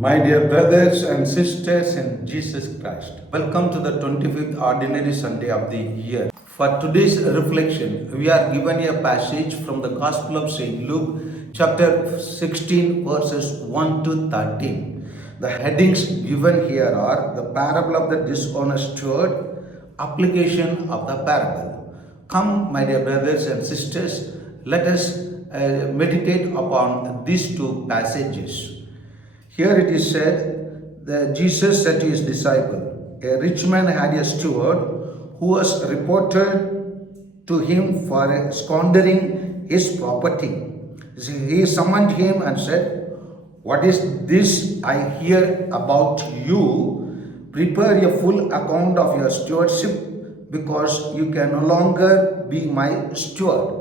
My dear brothers and sisters in Jesus Christ, welcome to the 25th Ordinary Sunday of the year. For today's reflection, we are given a passage from the Gospel of St. Luke, chapter 16, verses 1 to 13. The headings given here are the parable of the dishonest steward, application of the parable. Come, my dear brothers and sisters, let us meditate upon these two passages. Here it is said that Jesus said to his disciple, a rich man had a steward who was reported to him for squandering his property. He summoned him and said, what is this I hear about you? Prepare a full account of your stewardship because you can no longer be my steward.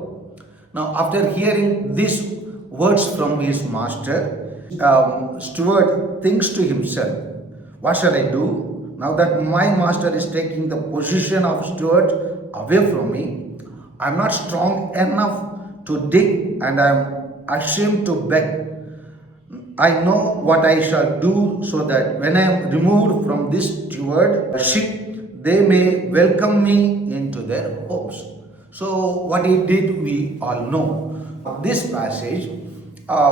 Now, after hearing these words from his master, steward thinks to himself, what shall I do now that my master is taking the position of steward away from me? I'm not strong enough to dig and I'm ashamed to beg. I know what I shall do so that when I am removed from this stewardship, they may welcome me into their homes. So what he did, we all know. This passage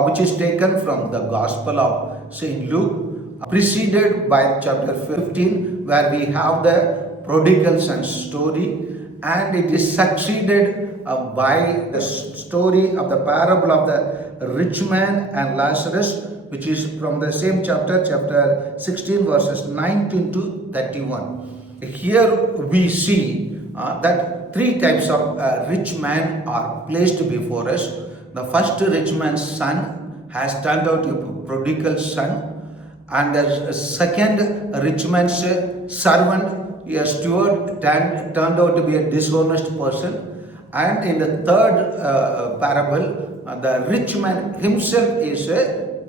which is taken from the Gospel of St. Luke, preceded by chapter 15, where we have the prodigal son story, and it is succeeded by the story of the parable of the rich man and Lazarus, which is from the same chapter, chapter 16, verses 19 to 31. Here we see that three types of rich men are placed before us. The first rich man's son has turned out a prodigal son, and the second rich man's servant, a steward, turned out to be a dishonest person, and in the third parable, the rich man himself is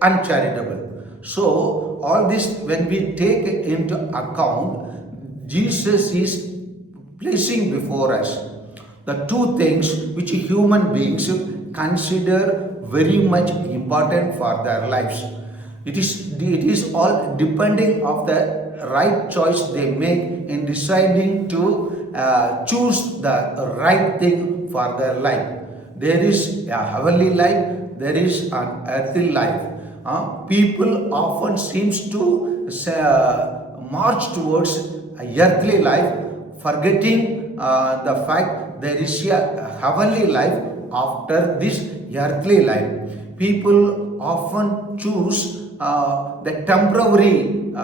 uncharitable. So all this, when we take into account, Jesus is placing before us the two things which human beings consider very much important for their lives. It is all depending of the right choice they make in deciding to choose the right thing for their life. There is a heavenly life, there is an earthly life. People often seems to march towards a earthly life, forgetting the fact there is a heavenly life after this earthly life. People often choose the temporary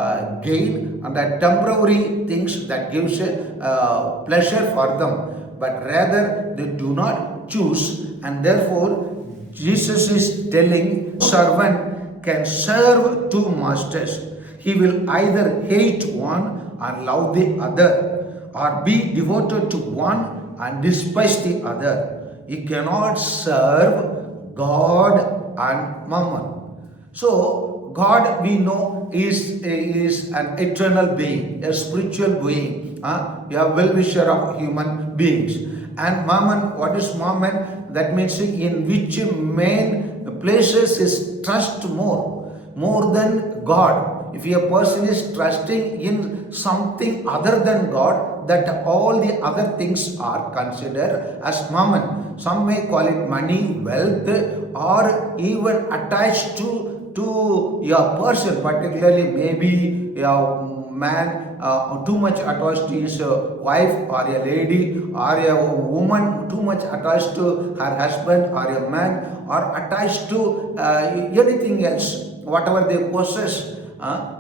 gain and the temporary things that gives pleasure for them, but rather they do not choose, and therefore Jesus is telling servant can serve two masters. He will either hate one and love the other, or be devoted to one and despise the other. You cannot serve God and mammon. So God, we know, is an eternal being, a spiritual being, a well-wisher of human beings. And mammon, what is mammon? That means in which man places his trust more than God. If a person is trusting in something other than God, that all the other things are considered as mammon. Some may call it money, wealth, or even attached to your person, particularly maybe a man too much attached to his wife, or a lady or a woman too much attached to her husband, or a man or attached to anything else, whatever they possess.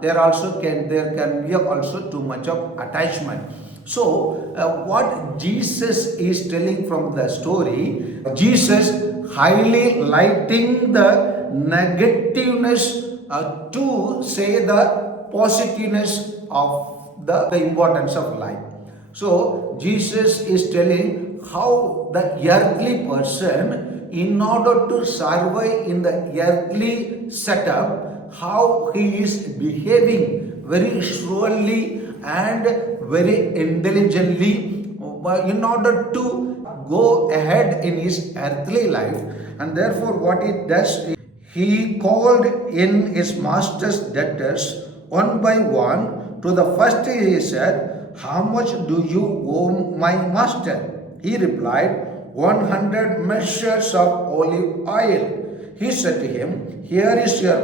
There can be also too much of attachment. So what Jesus is telling from the story, Jesus highly lighting the negativeness to say the positiveness of the importance of life. So Jesus is telling how the earthly person, in order to survive in the earthly setup, how he is behaving very shrewdly and very intelligently in order to go ahead in his earthly life. And therefore what it does is He called in his master's debtors one by one. To the first he said, "How much do you owe my master?" He replied, 100 measures of olive oil. He said to him, "Here is your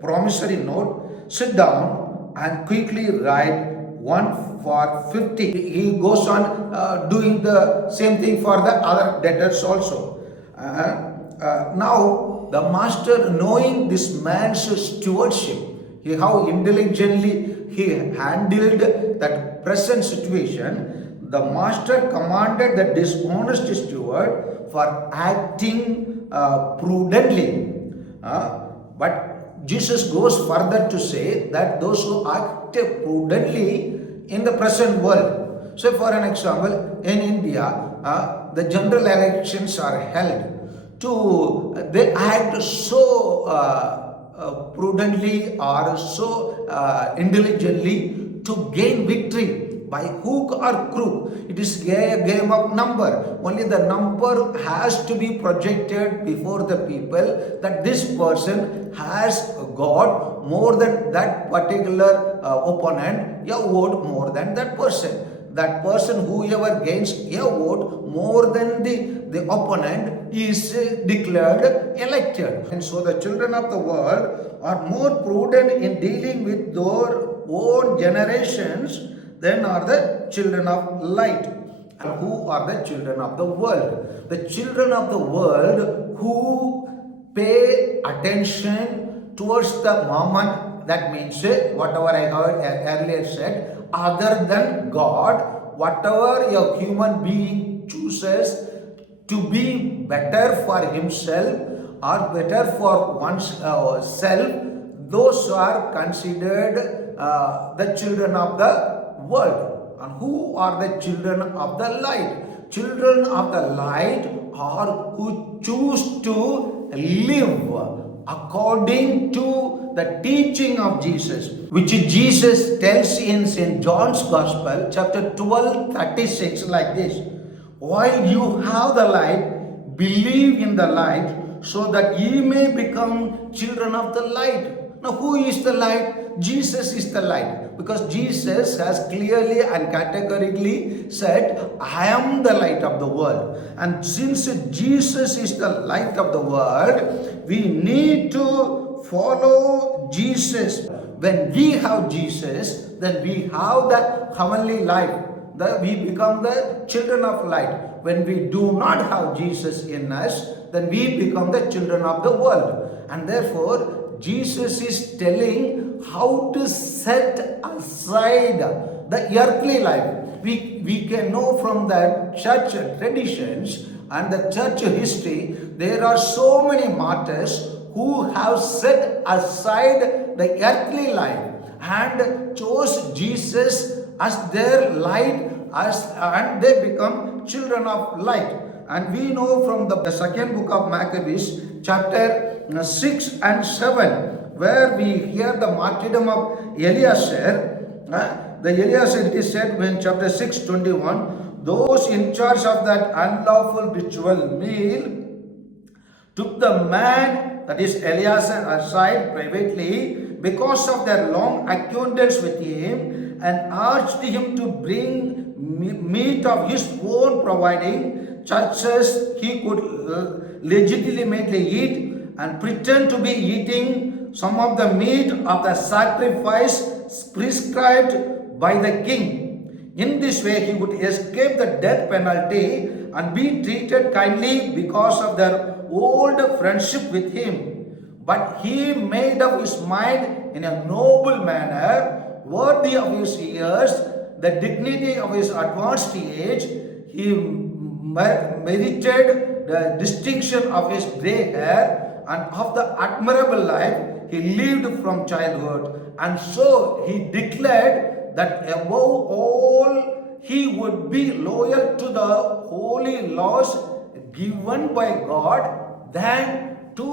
promissory note. Sit down and quickly write one for 50." He goes on doing the same thing for the other debtors also. Now, the master, knowing this man's stewardship, how intelligently he handled that present situation, the master commanded the dishonest steward for acting prudently. But Jesus goes further to say that those who act prudently in the present world. So, for an example, in India, the general elections are held. They act so prudently or so intelligently to gain victory by hook or crook. It is a game of number. Only the number has to be projected before the people that this person has got more than that particular opponent, a vote more than that person. That person, whoever gains a vote more than the opponent, is declared elected. And so the children of the world are more prudent in dealing with their own generations than are the children of light. And who are the children of the world? The children of the world who pay attention towards the mammon, that means whatever I have earlier said, other than God, whatever a human being chooses to be better for himself or better for oneself, those are considered the children of the world. And who are the children of the light? Children of the light are who choose to live according to the teaching of Jesus, which Jesus tells in St. John's Gospel, chapter 12, 36, like this: "While you have the light, believe in the light, so that ye may become children of the light." Now, who is the light? Jesus is the light, because Jesus has clearly and categorically said, "I am the light of the world." And since Jesus is the light of the world, we need to follow Jesus. When we have Jesus, then we have the heavenly life. We become the children of light. When we do not have Jesus in us, then we become the children of the world. And therefore, Jesus is telling how to set aside the earthly life. We can know from the church traditions and the church history, there are so many martyrs who have set aside the earthly life and chose Jesus as their light, and they become children of light. And we know from the second book of Maccabees, chapter 6 and 7, where we hear the martyrdom of Eleazar. The Eleazar, it is said in chapter 6:21, those in charge of that unlawful ritual meal took the man, that is Eleazar, aside privately because of their long acquaintance with him, and urged him to bring meat of his own providing, such as he could legitimately eat, and pretend to be eating some of the meat of the sacrifice prescribed by the king. In this way, he would escape the death penalty and be treated kindly because of their old friendship with him. But he made up his mind in a noble manner, worthy of his years, the dignity of his advanced age. He merited the distinction of his gray hair and of the admirable life he lived from childhood. And so he declared that above all he would be loyal to the holy laws given by God than to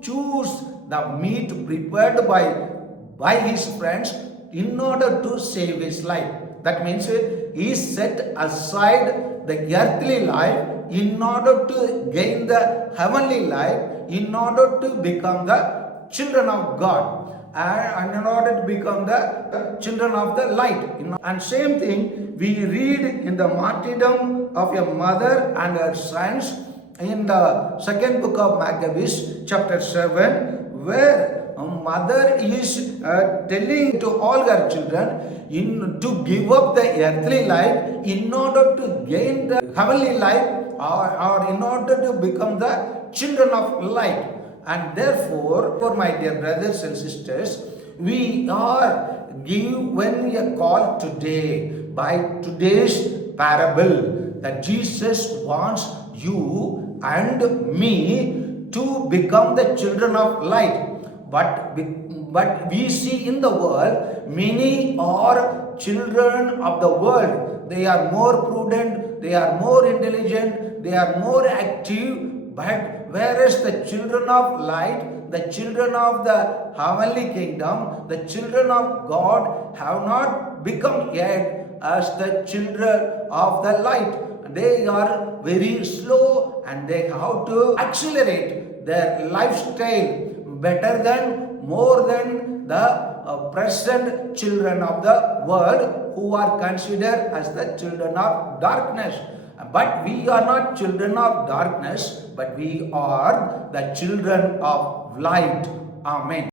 choose the meat prepared by his friends in order to save his life. That means he set aside the earthly life in order to gain the heavenly life, in order to become the children of God and in order to become the children of the light. And same thing we read in the martyrdom of a mother and her sons in the second book of Maccabees, chapter 7, where a mother is telling to all her children to give up the earthly life in order to gain the heavenly life, or in order to become the children of light. And therefore, for my dear brothers and sisters, we are given a call today by today's parable that Jesus wants you and me to become the children of light. But we see in the world many are children of the world. They are more prudent, they are more intelligent, they are more active. But whereas the children of light, the children of the heavenly kingdom, the children of God have not become yet as the children of the light. They are very slow and they have to accelerate their lifestyle better than, more than the present children of the world who are considered as the children of darkness. But we are not children of darkness, but we are the children of light. Amen.